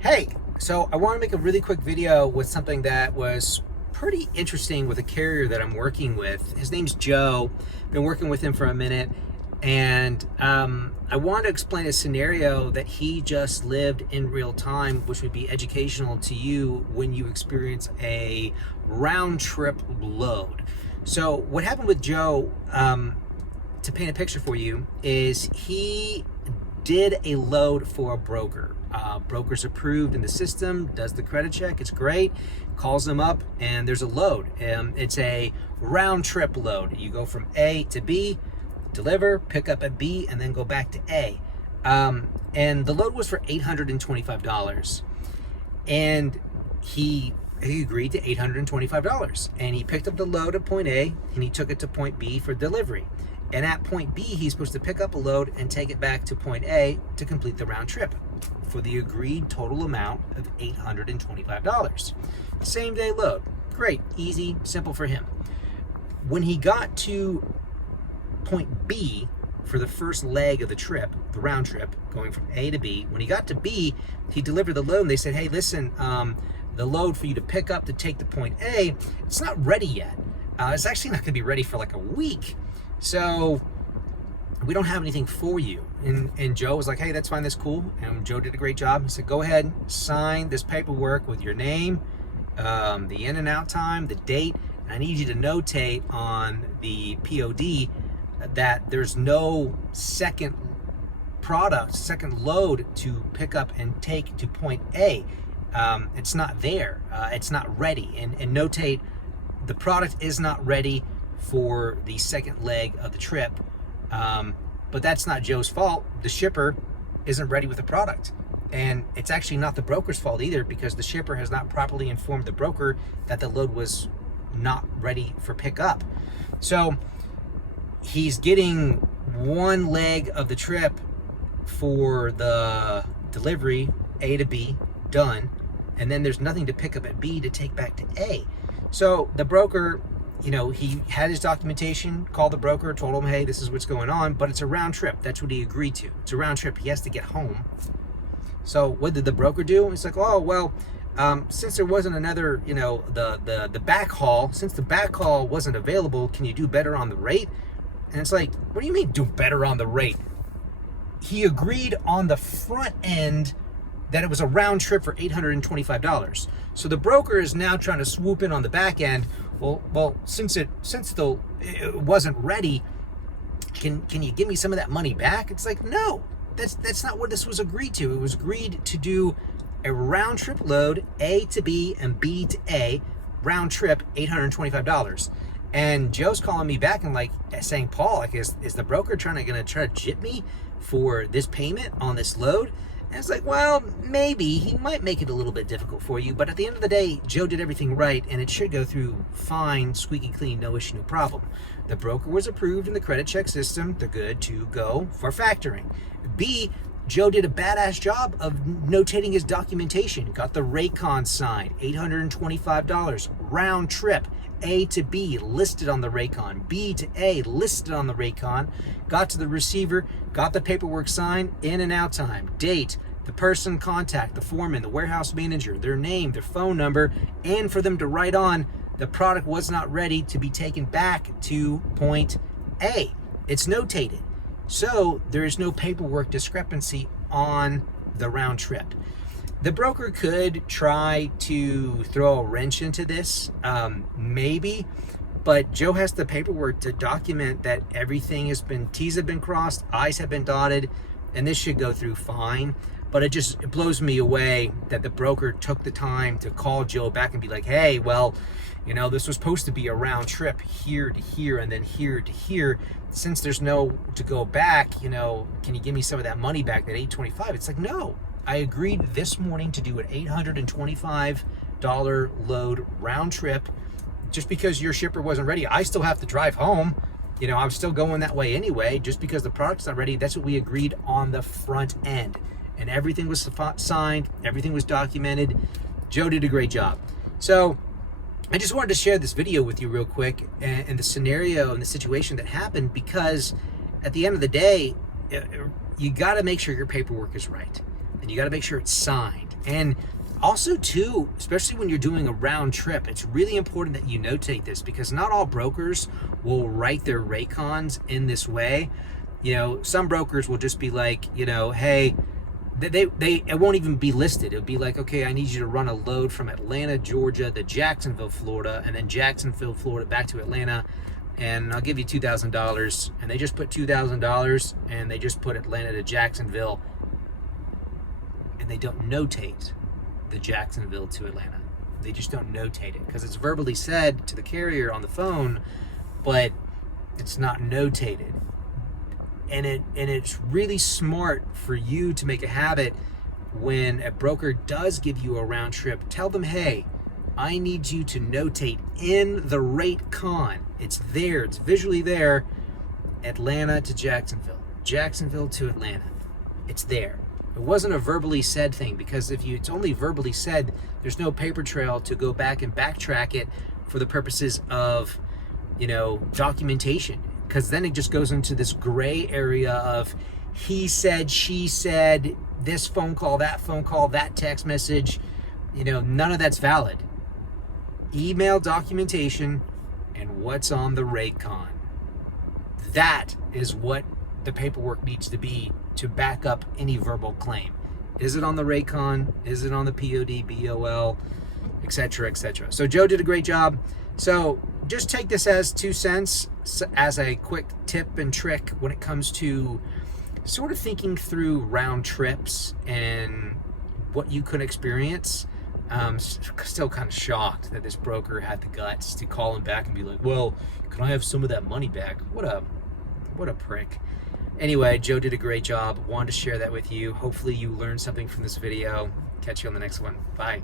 Hey, so I want to make a really quick video with something that was pretty interesting with a carrier that I'm working with. His name's Joe. Been working with him for a minute, and I want to explain a scenario that he just lived in real time, which would be educational to you when you experience a round trip load. So what happened with Joe, to paint a picture for you, is he did a load for a broker. Broker's approved in the system, does the credit check, it's great, calls them up, and there's a load. It's a round trip load. You go from A to B, deliver, pick up at B, and then go back to A. And the load was for $825. And he agreed to $825. And he picked up the load at point A, and he took it to point B for delivery. And at point B, he's supposed to pick up a load and take it back to point A to complete the round trip for the agreed total amount of $825. Same day load. Great, easy, simple for him. When he got to point B for the first leg of the trip, the round trip, going from A to B, when he got to B, he delivered the load and they said, hey, listen, the load for you to pick up to take to point A, it's not ready yet. It's actually not gonna be ready for like a week. So we don't have anything for you. And Joe was like, hey, that's fine, that's cool. And Joe did a great job. He said, go ahead, sign this paperwork with your name, the in and out time, the date, and I need you to notate on the POD that there's no second product, second load to pick up and take to point A. It's not there, it's not ready. And notate the product is not ready for the second leg of the trip. But that's not Joe's fault. The shipper isn't ready with the product. And it's actually not the broker's fault either, because the shipper has not properly informed the broker that the load was not ready for pickup. So he's getting one leg of the trip for the delivery, A to B, done. And then there's nothing to pick up at B to take back to A. So the broker, you know, he had his documentation, called the broker, told him, hey, this is what's going on, but it's a round trip. That's what he agreed to. It's a round trip. He has to get home. So what did the broker do? He's like, oh, well, since there wasn't another, you know, the back haul, since the back haul wasn't available, can you do better on the rate? And it's like, what do you mean do better on the rate? He agreed on the front end that it was a round trip for $825. So the broker is now trying to swoop in on the back end. Well, since it wasn't ready, can you give me some of that money back? It's like, no, that's not what this was agreed to. It was agreed to do a round trip load, A to B and B to A, round trip, $825. And Joe's calling me back and like saying, Paul, like, is the broker gonna try to jip me for this payment on this load? And it's like, well, maybe he might make it a little bit difficult for you, but at the end of the day, Joe did everything right, and it should go through fine, squeaky clean, no issue, no problem. The broker was approved in the credit check system. They're good to go for factoring. B, Joe did a badass job of notating his documentation, got the Raycon signed, $825, round trip. A to B listed on the Raycon, B to A listed on the Raycon, got to the receiver, got the paperwork signed, in and out time, date, the person contact, the foreman, the warehouse manager, their name, their phone number, and for them to write on the product was not ready to be taken back to point A. It's notated. So there is no paperwork discrepancy on the round trip. The broker could try to throw a wrench into this, maybe, but Joe has the paperwork to document that everything has been, T's have been crossed, I's have been dotted, and this should go through fine. But it blows me away that the broker took the time to call Joe back and be like, hey, well, you know, this was supposed to be a round trip here to here and then here to here. Since there's no to go back, you know, can you give me some of that money back, that $825? It's like, no. I agreed this morning to do an $825 load round trip. Just because your shipper wasn't ready, I still have to drive home. You know, I'm still going that way anyway. Just because the product's not ready, that's what we agreed on the front end. And everything was signed, everything was documented. Joe did a great job. So I just wanted to share this video with you real quick, and the scenario and the situation that happened, because at the end of the day, you got to make sure your paperwork is right. And you got to make sure it's signed And also too, especially when you're doing a round trip, it's really important that you notate this, because not all brokers will write their raycons in this way. You know, some brokers will just be like, you know, hey, it won't even be listed. It'll be like, okay, I need you to run a load from Atlanta, Georgia to Jacksonville, Florida, and then Jacksonville, Florida back to Atlanta, and I'll give you $2,000. And they just put $2,000 and they just put Atlanta to Jacksonville, and they don't notate the Jacksonville to Atlanta. They just don't notate it because it's verbally said to the carrier on the phone, but it's not notated. And it's really smart for you to make a habit when a broker does give you a round trip. Tell them, hey, I need you to notate in the rate con. It's there, it's visually there. Atlanta to Jacksonville, Jacksonville to Atlanta. It's there. It wasn't a verbally said thing, because if it's only verbally said, there's no paper trail to go back and backtrack it for the purposes of, you know, documentation. Because then it just goes into this gray area of he said, she said, this phone call, that text message. You know, none of that's valid. Email documentation and what's on the rate con. That is what the paperwork needs to be to back up any verbal claim. Is it on the rate con? Is it on the POD, BOL, etc., etc.? So Joe did a great job. So just take this as 2 cents, as a quick tip and trick when it comes to sort of thinking through round trips and what you could experience. Still kind of shocked that this broker had the guts to call him back and be like, well, can I have some of that money back? What a prick. Anyway, Joe did a great job. Wanted to share that with you. Hopefully you learned something from this video. Catch you on the next one. Bye.